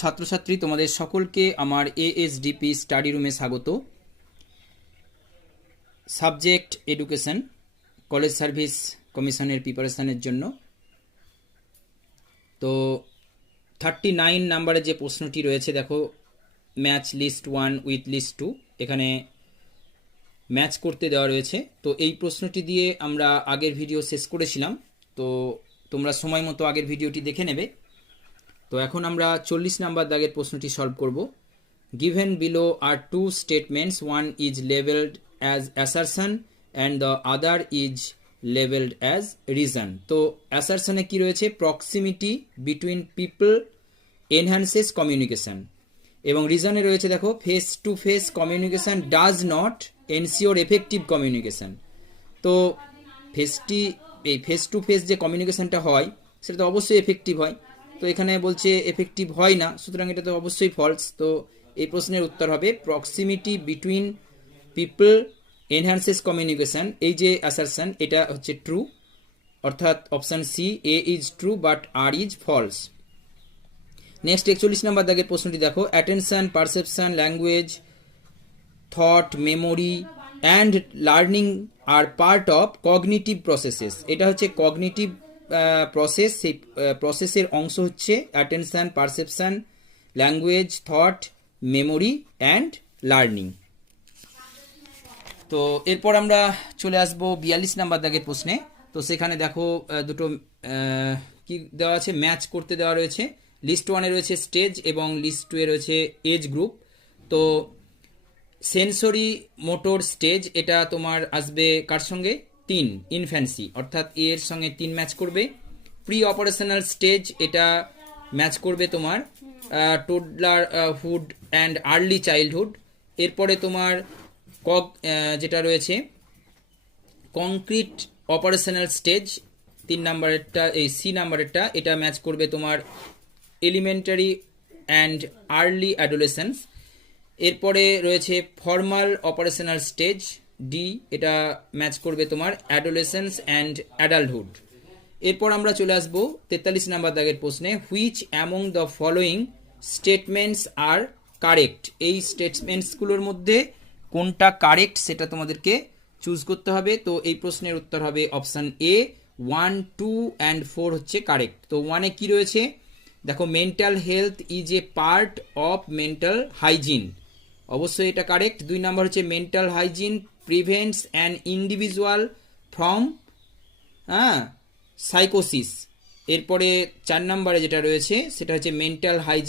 ছাত্রছাত্রী তোমাদের সকলকে আমার এএসডিপি স্টাডি রুমে স্বাগত। সাবজেক্ট এডুকেশন, কলেজ সার্ভিস কমিশনের প্রিপারেশনের জন্য। তো 39 নাম্বারে যে প্রশ্নটি রয়েছে দেখো, ম্যাচ লিস্ট 1 উইথ লিস্ট 2, এখানে ম্যাচ করতে দেওয়া রয়েছে। তো এই প্রশ্নটি দিয়ে আমরা আগের ভিডিও শেষ করেছিলাম, তো তোমরা সময় মতো আগের ভিডিওটি দেখে নেবে। তো এখন আমরা 40 নাম্বার দাগের প্রশ্নটি সলভ করব। Given below are two statements, one is labeled as assertion and the other is labeled as reason. তো assertion এ কি রয়েছে? Proximity between people enhances communication, এবং reason এ রয়েছে দেখো face to face communication does not ensure effective communication. তো face to face যে কমিউনিকেশনটা হয় সেটা তো অবশ্যই এফেক্টিভ হয়, তো এখানে বলছে এফেক্টিভ হয় না, সুতরাং এটা তো অবশ্যই ফলস। তো এই প্রশ্নের উত্তর হবে proximity between people enhances communication. এই যে অ্যাসারশন এটা হচ্ছে ট্রু, অর্থাৎ option C A is true but R is false. Next 41 number দাগের প্রশ্নটি দেখো, attention, perception, language, thought, memory and learning are part of cognitive processes. এটা হচ্ছে কগনিটিভ প্রসেস, সেই প্রসেসের অংশ হচ্ছে attention, perception, language, thought, memory and learning. তো এরপর আমরা চলে আসবো 42 নাম্বার দাগের প্রশ্নে। তো সেখানে দেখো দুটো কি দেওয়া আছে, ম্যাচ করতে দেওয়া রয়েছে। লিস্ট 1-এ রয়েছে স্টেজ এবং লিস্ট 2-এ রয়েছে এজ গ্রুপ। তো সেন্সরি মোটর স্টেজ এটা তোমার আসবে কার সঙ্গে? 3, ইনফ্যান্সি, অর্থাৎ এর সঙ্গে 3 ম্যাচ করবে। প্রি অপারেশনাল স্টেজ এটা ম্যাচ করবে তোমার টোডলার হুড অ্যান্ড আর্লি চাইল্ডহুড। এরপরে তোমার যেটা রয়েছে কংক্রিট অপারেশনাল স্টেজ 3 নাম্বারেরটা, এই সি নাম্বারেরটা, এটা ম্যাচ করবে তোমার এলিমেন্টারি অ্যান্ড আর্লি অ্যাডোলেসেন্স। এরপরে রয়েছে ফর্মাল অপারেশনাল স্টেজ ডি, এটা ম্যাচ করবে তোমার অ্যাডোলেসেন্স অ্যান্ড অ্যাডাল্টহুড। এরপর আমরা চলে আসবো 43 নাম্বার দাগের প্রশ্নে, which among the following statements are correct. এই স্টেটমেন্টসগুলোর মধ্যে কোনটা কারেক্ট সেটা তোমাদেরকে চুজ করতে হবে। তো এই প্রশ্নের উত্তর হবে অপশান এ, 1, 2 অ্যান্ড 4 হচ্ছে কারেক্ট। তো 1-এ কি রয়েছে দেখো, mental health is a part of mental hygiene, অবশ্যই এটা কারেক্ট। 2 নাম্বার হচ্ছে mental hygiene prevents an individual from সাইকোসিস। এরপরে 4 নাম্বারে যেটা রয়েছে সেটা হচ্ছে মেন্টাল হাইজিন